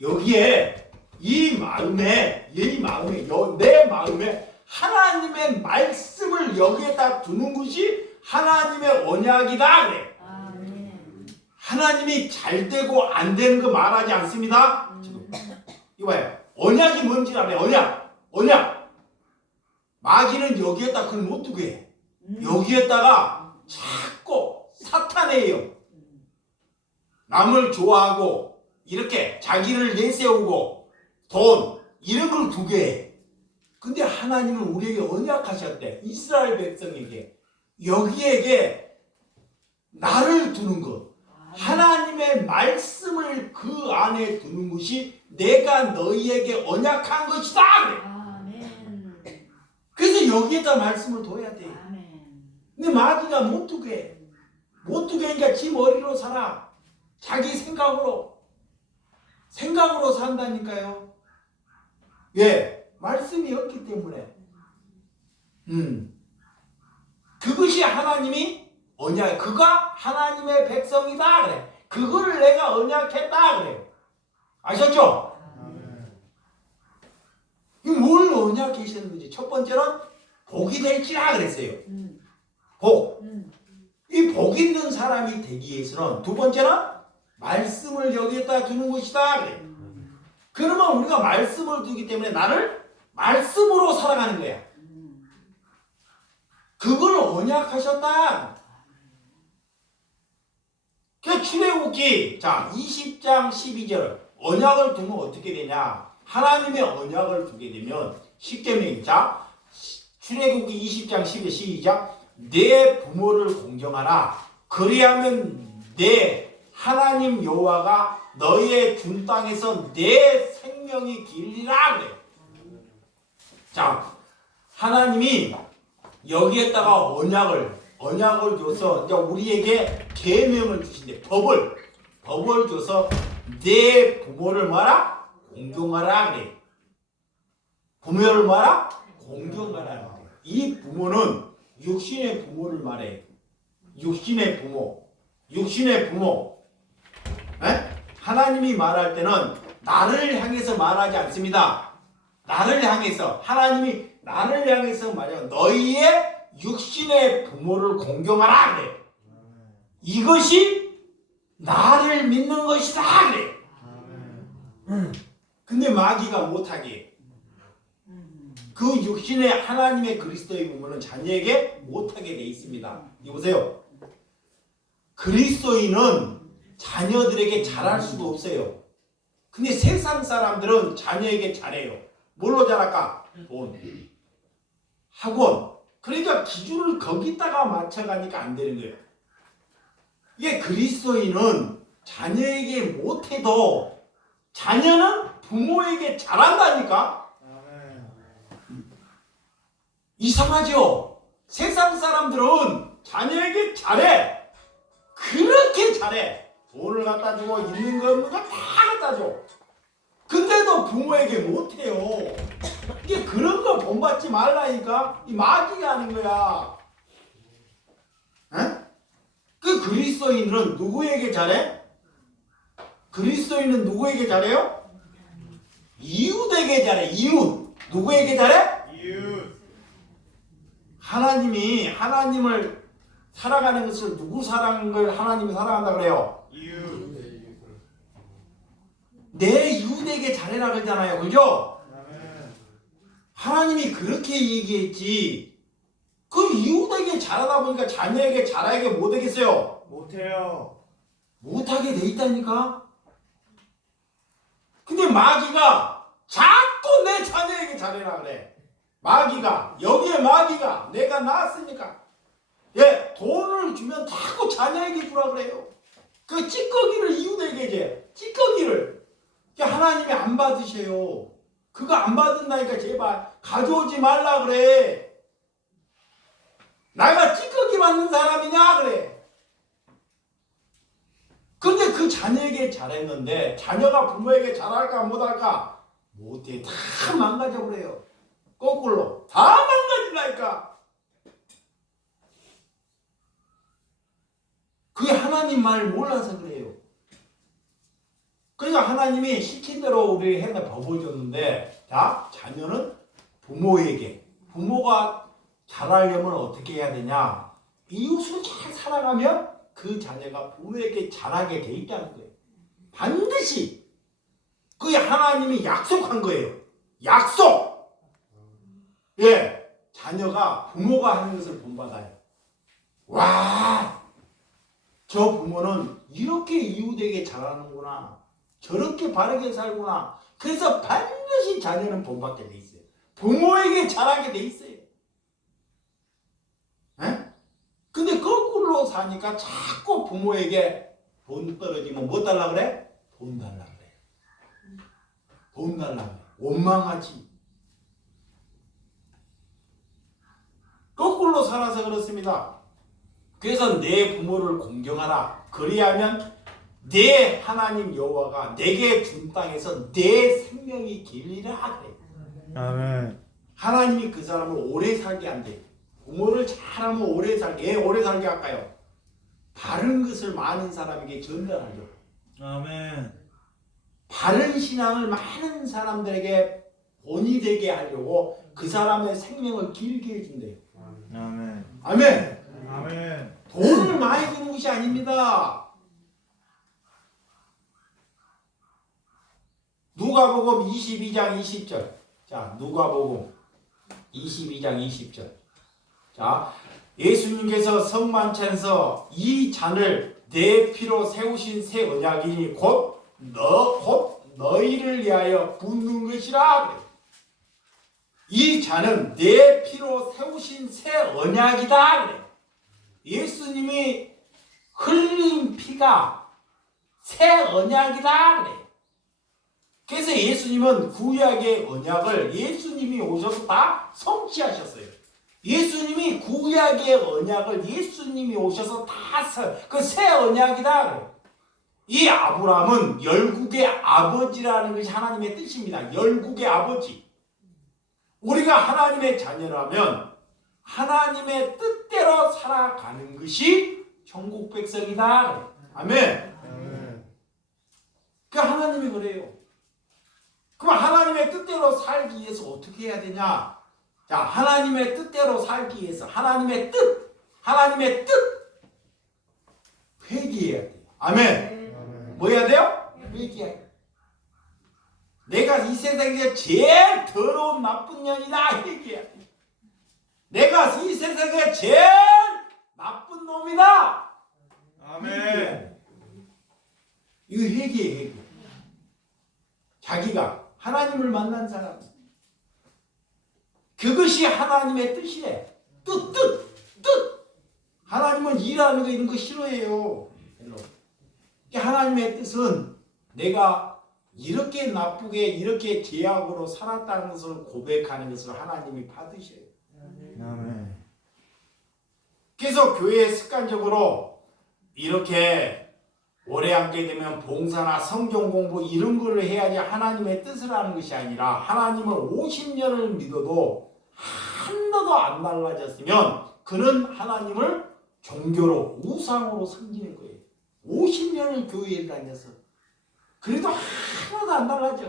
여기에 내 마음에 하나님의 말씀을 여기에다 두는 것이 하나님의 언약이다 그래. 아멘. 하나님이 잘 되고 안 되는 거 말하지 않습니다. 지금 이거 봐요. 언약이 뭔지 알아요. 언약. 마귀는 여기에다 그걸 못 두게 해. 여기에다가 자꾸 사탄이에요. 남을 좋아하고 이렇게 자기를 내세우고 돈 이런 걸 두게 해. 근데 하나님은 우리에게 언약하셨대. 이스라엘 백성에게 여기에게 나를 두는 것. 하나님의 말씀을 그 안에 두는 것이 내가 너희에게 언약한 것이다. 아멘. 그래서 여기에다 말씀을 둬야 돼. 아멘. 근데 마귀가 못 두게 해. 못 두게 하니까 지 머리로 살아. 자기 생각으로 산다니까요. 예. 말씀이 없기 때문에. 그것이 하나님이 언약, 그가 하나님의 백성이다 그래. 그거를 내가 언약했다 그래. 아셨죠? 뭘 언약하셨는지. 첫 번째는 복이 될지라 그랬어요. 복. 이 복 있는 사람이 되기 위해서는 두 번째는 말씀을 여기에다 두는 것이다 그래. 그러면 우리가 말씀을 두기 때문에 나를 말씀으로 살아가는 거야. 그걸 언약하셨다. 그 출애굽기 자 20장 12절 언약을 두면 어떻게 되냐? 하나님의 언약을 두게 되면 십계명 자 출애굽기 20장 12절 시작 내 부모를 공경하라 그리하면 내 하나님 여호와가 너희의 준 땅에서 내 생명이 길리라 그래. 자 하나님이 여기에다가 언약을 줘서 이제 우리에게 계명을 주신대. 법을 줘서 내 부모를 뭐라? 공경하라 그래. 부모를 뭐라? 공경하라 그래. 이 부모는 육신의 부모를 말해. 육신의 부모. 에? 하나님이 말할 때는 나를 향해서 말하지 않습니다. 나를 향해서 하나님이 나를 향해서 말해요. 너희의 육신의 부모를 공경하라 그래. 이것이 나를 믿는 것이다 그래. 근데 마귀가 못하게 그 육신의 하나님의 그리스도의 부모는 자녀에게 못하게 돼 있습니다. 보세요. 그리스도인은 자녀들에게 잘할 수도 없어요. 근데 세상 사람들은 자녀에게 잘해요. 뭘로 잘할까? 돈, 학원. 그러니까 기준을 거기다가 맞춰가니까 안 되는 거예요. 이게 그리스도인은 자녀에게 못해도 자녀는 부모에게 잘한다니까? 이상하죠? 세상 사람들은 자녀에게 잘해. 그렇게 잘해. 돈을 갖다 주고 있는 거 없는 거 다 갖다 줘. 근데도 부모에게 못해요. 이게 그런 거 본받지 말라니까. 이 마귀가 하는 거야. 에? 그 그리스도인은 누구에게 잘해? 그리스도인은 누구에게 잘해요? 이웃에게 잘해. 이웃. 누구에게 잘해? 이웃. 하나님이 하나님을 살아가는 것을 누구 사랑하는 걸 하나님이 사랑한다 그래요? 이웃. 내 이웃에게 잘해라 그러잖아요. 그죠? 아멘. 하나님이 그렇게 얘기했지. 그 이웃에게 잘하다 보니까 자녀에게 잘하게 못하겠어요? 못해요. 못하게 돼 있다니까? 근데 마귀가 자꾸 내 자녀에게 잘해라 그래. 마귀가 여기에 마귀가 내가 낳았으니까 돈을 주면 자꾸 자녀에게 주라 그래요. 그 찌꺼기를 이웃에게 줘. 찌꺼기를. 하나님이 안 받으셔요. 그거 안 받는다니까 제발 가져오지 말라 그래. 내가 찌꺼기 받는 사람이냐 그래. 근데 그 자녀에게 잘했는데 자녀가 부모에게 잘할까 못할까? 못해. 다 망가져 버려요. 거꾸로 다 망가진다니까. 그게 하나님 말 몰라서 그래요. 그러니까 하나님이 시킨 대로 우리 해서 법을 줬는데 자 자녀는 부모에게 부모가 잘하려면 어떻게 해야 되냐? 이웃을 잘 살아가면 그 자녀가 부모에게 잘하게 돼 있다는 거예요. 반드시 그게 하나님이 약속한 거예요. 약속. 자녀가 부모가 하는 것을 본받아요. 와, 저 부모는 이렇게 이웃에게 잘하는구나. 저렇게 바르게 살구나. 그래서 반드시 자녀는 본받게 돼 있어요. 부모에게 잘하게 돼 있어요. 근데 거꾸로 사니까 자꾸 부모에게 돈 떨어지면 뭐 달라 그래? 돈 달라 그래. 돈 달라 그래. 원망하지. 거꾸로 살아서 그렇습니다. 그래서 내 부모를 공경하라. 그리하면 내 하나님 여호와가 내게 준 땅에서 내 생명이 길리라 그래. 아멘. 하나님이 그 사람을 오래 살게 한대. 부모를 잘하면 오래 살게. 왜 오래 살게 할까요? 바른 것을 많은 사람에게 전달하죠. 아멘. 바른 신앙을 많은 사람들에게 본이 되게 하려고 그 사람의 생명을 길게 해준대요. 아멘. 아멘. 아멘. 돈을 많이 주는 것이 아닙니다. 누가복음 22장 20절. 자, 누가복음 22장 20절. 자, 예수님께서 성만찬에서 이 잔을 내 피로 세우신 새 언약이니 곧 너희를 위하여 붓는 것이라 그래. 이 잔은 내 피로 세우신 새 언약이다 그래. 예수님이 흘린 피가 새 언약이다 그래. 그래서 예수님은 구약의 언약을 예수님이 오셔서 다 성취하셨어요. 예수님이 구약의 언약을 예수님이 오셔서 다 그 새 언약이다. 이 아브라함은 열국의 아버지라는 것이 하나님의 뜻입니다. 열국의 아버지. 우리가 하나님의 자녀라면 하나님의 뜻대로 살아가는 것이 천국 백성이다. 아멘. 아멘. 그 하나님이 그래요. 그럼 하나님의 뜻대로 살기 위해서 어떻게 해야 되냐? 자, 하나님의 뜻대로 살기 위해서 하나님의 뜻 회개해야 돼요. 아멘. 아멘. 뭐 해야 돼요? 회개해야 돼요. 내가 이 세상에 제일 더러운 나쁜 년이다. 회개해야 돼요. 내가 이 세상에 제일 나쁜 놈이다. 아멘. 이거 회개해. 자기가 하나님을 만난 사람. 그것이 하나님의 뜻이래. 뜻. 하나님은 일하는 거 이런 거 싫어해요. 하나님의 뜻은 내가 이렇게 나쁘게 이렇게 죄악으로 살았다는 것을 고백하는 것을 하나님이 받으셔요. 아멘. 그래서 교회에 습관적으로 이렇게 오래 앉게 되면 봉사나 성경 공부 이런 걸 해야지 하나님의 뜻을 하는 것이 아니라 하나님을 50년을 믿어도 하나도 안 달라졌으면 그는 하나님을 종교로 우상으로 섬기는 거예요. 50년을 교회에 다녀서 그래도 하나도 안 달라져.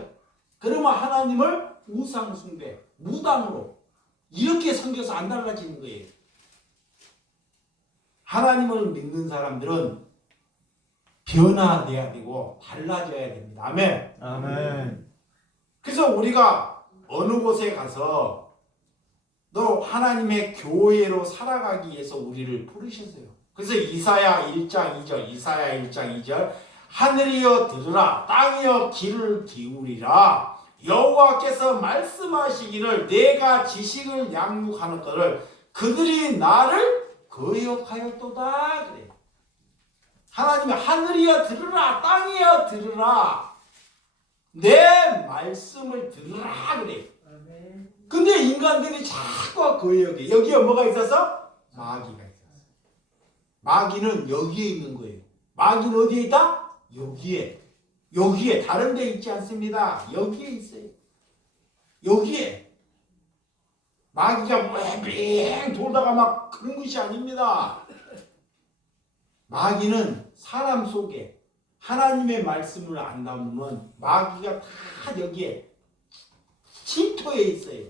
그러면 하나님을 우상 숭배, 무당으로 이렇게 섬겨서 안 달라지는 거예요. 하나님을 믿는 사람들은 변화돼야 되고 달라져야 됩니다. 아멘. 아멘. 그래서 우리가 어느 곳에 가서 너 하나님의 교회로 살아가기 위해서 우리를 부르셨어요. 그래서 이사야 1장 2절 하늘이여 들으라 땅이여 귀를 기울이라 여호와께서 말씀하시기를 내가 지식을 양육하는거를 그들이 나를 거역하였도다 그래. 하나님이 하늘이여 들으라 땅이여 들으라 내 말씀을 들으라 그래. 근데 인간들이 자꾸 거역해. 여기에 뭐가 있어서? 마귀가 있었어. 마귀는 여기에 있는 거예요. 마귀는 어디에 있다? 여기에 다른 데 있지 않습니다. 여기에 있어요. 여기에 마귀가 뺑 돌다가 막 그런 것이 아닙니다. 마귀는 사람 속에 하나님의 말씀을 안 담으면 마귀가 다 여기에 침토해 있어요.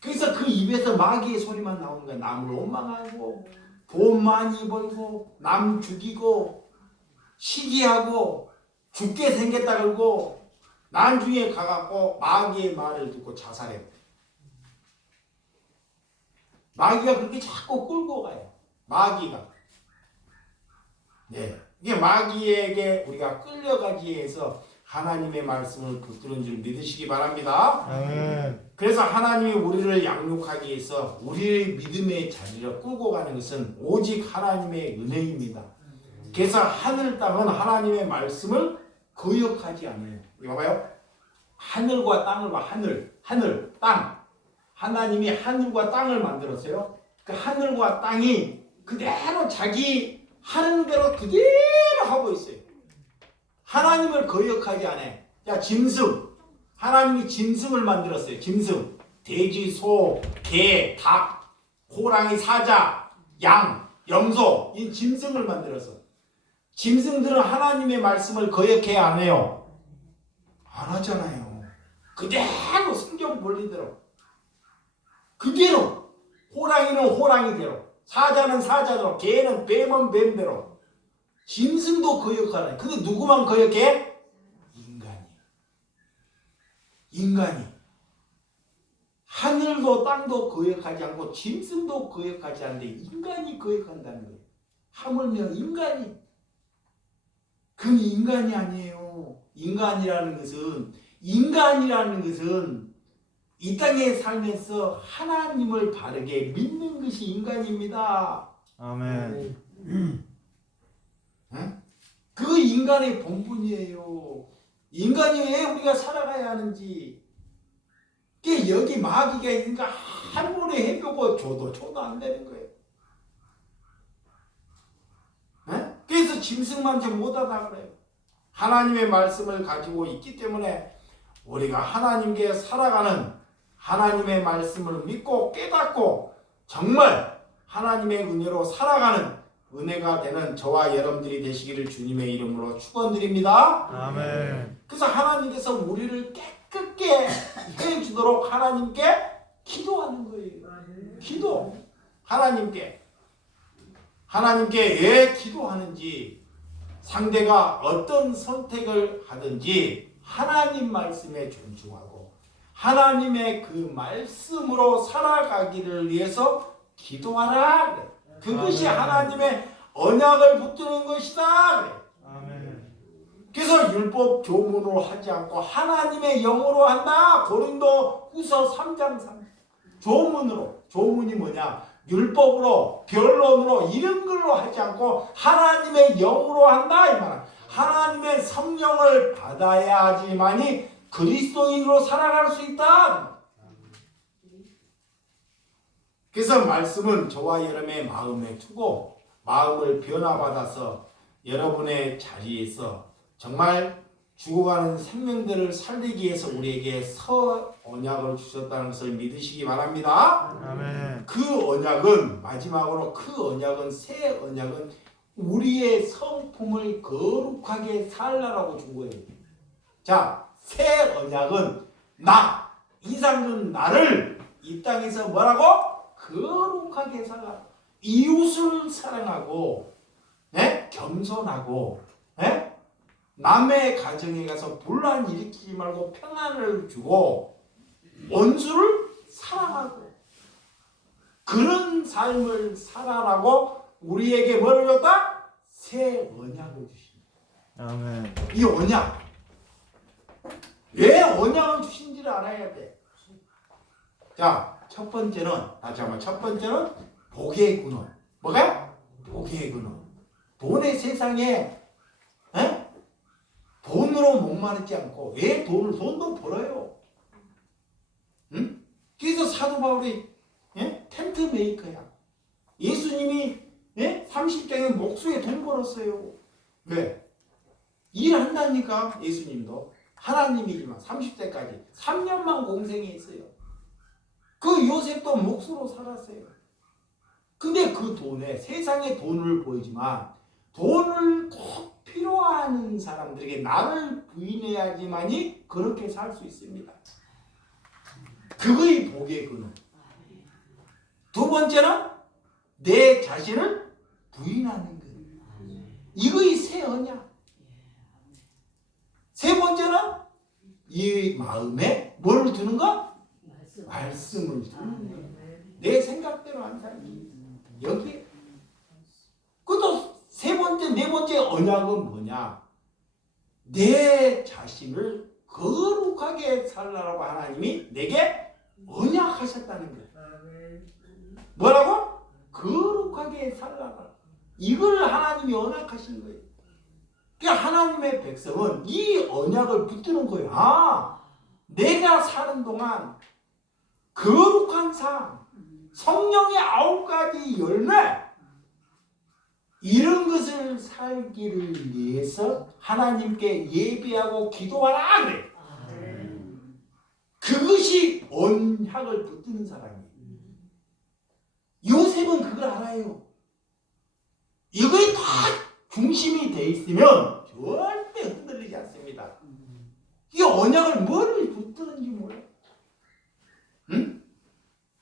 그래서 그 입에서 마귀의 소리만 나오는 거야. 남을 원망하고 돈 많이 벌고 남 죽이고 시기하고 죽게 생겼다 그러고 나중에 가갖고 마귀의 말을 듣고 자살해. 마귀가 그렇게 자꾸 끌고 가요. 마귀가. 네, 이게 마귀에게 우리가 끌려가기 위해서 하나님의 말씀을 붙드는 줄 믿으시기 바랍니다. 아멘. 그래서 하나님이 우리를 양육하기 위해서 우리의 믿음의 자리를 끌고 가는 것은 오직 하나님의 은혜입니다. 그래서 하늘 땅은 하나님의 말씀을 거역하지 않아요. 이거 봐요. 하늘과 땅을 봐. 하늘, 땅. 하나님이 하늘과 땅을 만들었어요. 그 하늘과 땅이 그대로 자기 하는 대로 그대로 하고 있어요. 하나님을 거역하지 않아요. 자, 짐승. 하나님이 짐승을 만들었어요. 짐승. 돼지, 소, 개, 닭, 호랑이, 사자, 양, 염소. 이 짐승을 만들었어. 짐승들은 하나님의 말씀을 거역해야 안 해요. 안 하잖아요. 그대로 성경 본리대로. 그대로. 호랑이는 호랑이대로. 사자는 사자대로. 개는 뱀은 뱀대로. 짐승도 거역하네. 근데 누구만 거역해? 인간이. 하늘도 땅도 거역하지 않고 짐승도 거역하지 않는데 인간이 거역한다는 거예요. 하물며 인간이. 그건 인간이 아니에요. 인간이라는 것은 이 땅에 살면서 하나님을 바르게 믿는 것이 인간입니다. 아멘. 그 인간의 본분이에요. 인간이 왜 우리가 살아가야 하는지. 여기 마귀가 있으니까 아무리 해보고 줘도 안 되는 거예요. 그래서 짐승만치 못하다 그래요. 하나님의 말씀을 가지고 있기 때문에 우리가 하나님께 살아가는 하나님의 말씀을 믿고 깨닫고 정말 하나님의 은혜로 살아가는 은혜가 되는 저와 여러분들이 되시기를 주님의 이름으로 축원드립니다. 아멘. 그래서 하나님께서 우리를 깨끗게 해주도록 하나님께 기도하는 거예요. 기도. 하나님께 왜 기도하는지, 상대가 어떤 선택을 하든지 하나님 말씀에 존중하고 하나님의 그 말씀으로 살아가기를 위해서 기도하라. 그것이 하나님의 언약을 붙드는 것이다. 아멘. 그래서 율법 조문으로 하지 않고 하나님의 영으로 한다. 고린도 후서 3장 3. 조문이 뭐냐? 율법으로, 변론으로 이런 걸로 하지 않고 하나님의 영으로 한다 이 말은. 하나님의 성령을 받아야지만이 그리스도인으로 살아갈 수 있다. 그래서 말씀은 저와 여러분의 마음에 두고 마음을 변화받아서 여러분의 자리에서 정말 죽어가는 생명들을 살리기 위해서 우리에게 언약을 주셨다는 것을 믿으시기 바랍니다. 아멘. 그 언약은 마지막으로 새 언약은 우리의 성품을 거룩하게 살라라고 준 거예요. 자, 새 언약은 이상준 나를 이 땅에서 뭐라고? 거룩하게 살라. 이웃을 사랑하고, 겸손하고, 남의 가정에 가서 분란 일으키지 말고 평안을 주고 원수를 사랑하고 그런 삶을 살아라고 우리에게 뭐를 줬다? 새 언약을 주십니다. 아멘. 이 언약, 왜 언약을 주신지를 알아야 돼. 자, 첫 번째는 복의 근원. 뭐가? 복의 근원. 돈의 세상에 돈으로 목마르지 않고 왜 돈도 벌어요. 응? 그래서 사도 바울이 텐트 메이커야. 예수님이 30대에 목수에 돈 벌었어요. 왜? 일한다니까. 예수님도 하나님이지만 30대까지 3년만 공생했어요. 그 요셉도 목수로 살았어요. 근데 그 돈에 세상에 돈을 보이지만 돈을 꼭 필요하는 사람들에게 나를 부인해야지만이 그렇게 살 수 있습니다. 그거의 복의 근원. 두 번째는 내 자신을 부인하는 것. 이거의 새 언약. 세 번째는 이 마음에 뭐를 두는 거? 말씀을 두는 거. 내 생각대로 안 살기. 여기에. 그것도 네 번째 언약은 뭐냐? 내 자신을 거룩하게 살라라고 하나님이 내게 언약하셨다는 거예요. 뭐라고? 거룩하게 살라라. 이걸 하나님이 언약하신 거예요. 그러니까 하나님의 백성은 이 언약을 붙드는 거예요. 내가 사는 동안 거룩한 삶, 성령의 9가지 열매, 이런 것을 살기를 위해서 하나님께 예배하고 기도하라 그래. 그것이 언약을 붙드는 사람이에요. 요셉은 그걸 알아요. 이거에 다 중심이 돼 있으면 절대 흔들리지 않습니다. 이 언약을 뭐를 붙드는지 몰라요. 응?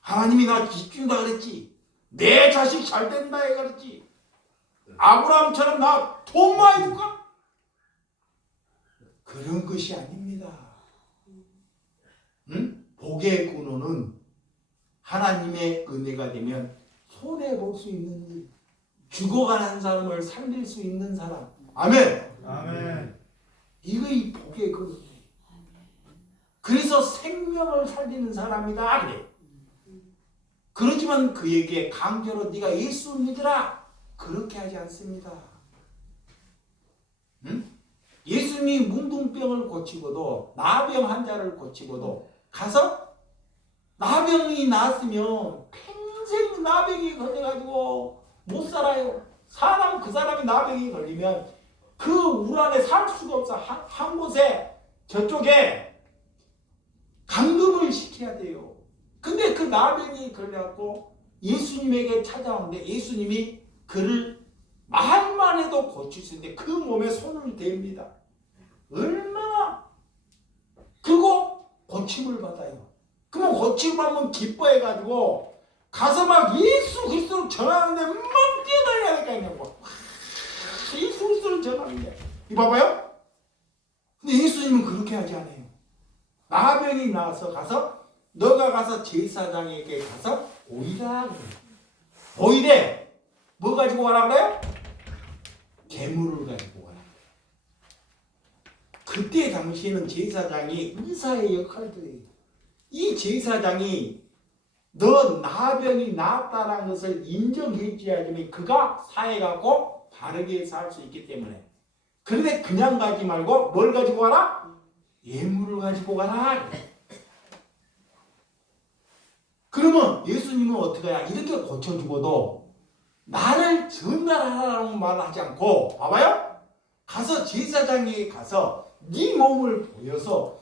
하나님이 나 집중다 그랬지. 내 자식 잘 된다 해 그랬지. 아브라함처럼 나 돈 많이 줄까? 그런 것이 아닙니다. 응? 복의 근원은 하나님의 은혜가 되면 손해 볼 수 있는 일, 죽어가는 사람을 살릴 수 있는 사람. 아멘. 아멘. 이거의 복의 근원이에요. 그래서 생명을 살리는 사람이다 그래. 그렇지만 그에게 강제로 네가 예수 믿으라 그렇게 하지 않습니다. 응? 예수님이 뭉둥병을 고치고도 나병 환자를 고치고도 가서 나병이 나았으면 평생 나병이 걸려가지고 못 살아요. 그 사람이 나병이 걸리면 그 울 안에 살 수가 없어. 한 곳에 저쪽에 감금을 시켜야 돼요. 근데 그 나병이 걸려갖고 예수님에게 찾아오는데 예수님이 그를 말만 해도 고칠 수 있는데 그 몸에 손을 댑니다. 얼마나 그거 고침을 받아요. 그러면 고침을 받으면 기뻐해가지고 가서 막 예수 그리스도를 전하는데 막 뛰어다녀야 될까요? 예수 그리스도를 전하는데 이거 봐봐요. 근데 예수님은 그렇게 하지 않아요. 나병이 나와서 가서 너가 가서 제사장에게 가서 보이라 그래요. 보이래. 뭐 가지고 와라 그래요? 재물을 가지고 와라. 그때 당시에는 제사장이 의사의 역할들이에요. 이 제사장이 너 나병이 나았다는 것을 인정해줘야지만 그가 사해갖고 바르게 살 수 있기 때문에. 그런데 그냥 가지 말고 뭘 가지고 와라? 예물을 가지고 가라. 그러면 예수님은 어떻게 해야 이렇게 고쳐주고도 나를 전달하라는 말을 하지 않고 봐봐요. 가서 제사장에게 가서 네 몸을 보여서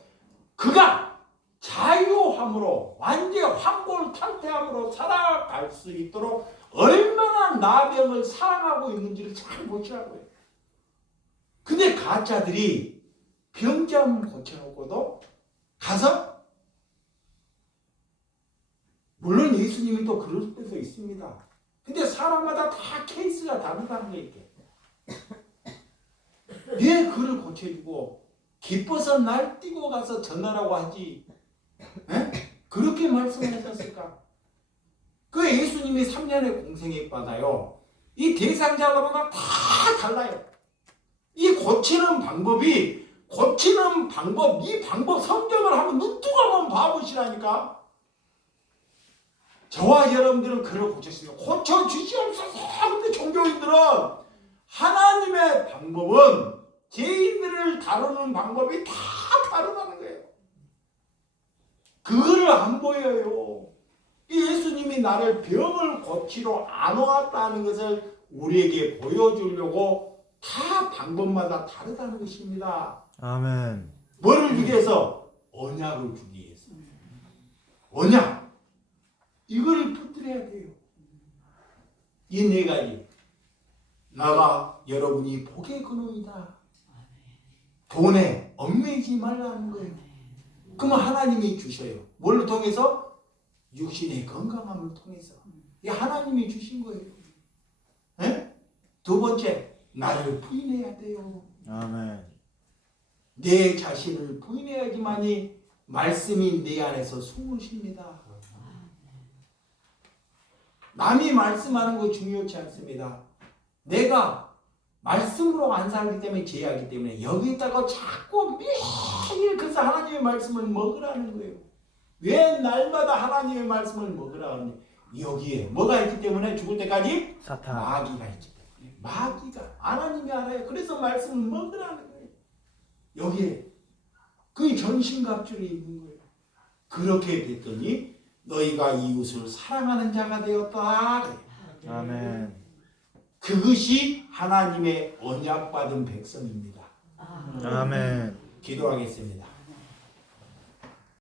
그가 자유함으로 완전 환골탈태함으로 살아갈 수 있도록 얼마나 나병을 사랑하고 있는지를 잘 보시라고요. 근데 가짜들이 병좀 고쳐놓고도 가서 물론 예수님이 또 그럴 때도 있습니다. 근데 사람마다 다 케이스가 다르다는 게 이게. 왜 그를 고쳐주고 기뻐서 날뛰고 가서 전하라고 하지? 에? 그렇게 말씀하셨을까? 그 예수님이 3년의 공생애 받아요. 이 대상자마다 다 달라요. 이 고치는 방법이 이 방법 성경을 한번 눈뜨고 한번 봐보시라니까. 저와 여러분들은 그를 고쳤습니다. 고쳐주시옵소서. 근데 종교인들은 하나님의 방법은 죄인들을 다루는 방법이 다 다르다는 거예요. 그거를 안 보여요. 예수님이 나를 병을 고치러 안 왔다는 것을 우리에게 보여주려고 다 방법마다 다르다는 것입니다. 아멘. 뭐를 주기 위해서? 언약을 주기 위해서. 언약. 이거를 붙들어야 돼요. 이 네 가지. 나가 여러분이 복의 근원이다. 돈에 얽매이지 말라는 거예요. 그러면 하나님이 주셔요. 뭘 통해서? 육신의 건강함을 통해서. 이 하나님이 주신 거예요. 네? 두 번째, 나를 부인해야 돼요. 아멘. 내 자신을 부인해야지만이 말씀이 내 안에서 숨을 쉽니다. 남이 말씀하는 거 중요치 않습니다. 내가 말씀으로 안 살기 때문에 죄하기 때문에 여기다가 자꾸 매일 그래서 하나님의 말씀을 먹으라는 거예요. 왜 날마다 하나님의 말씀을 먹으라 하는지 여기에 뭐가 있기 때문에 죽을 때까지 사탄. 마귀가 있기 때문에 마귀가 하나님이 알아요. 그래서 말씀을 먹으라는 거예요. 여기에 그 전신갑주를 입는 거예요. 그렇게 됐더니 너희가 이웃을 사랑하는 자가 되었다. 아멘. 그것이 하나님의 언약받은 백성입니다. 아멘. 기도하겠습니다.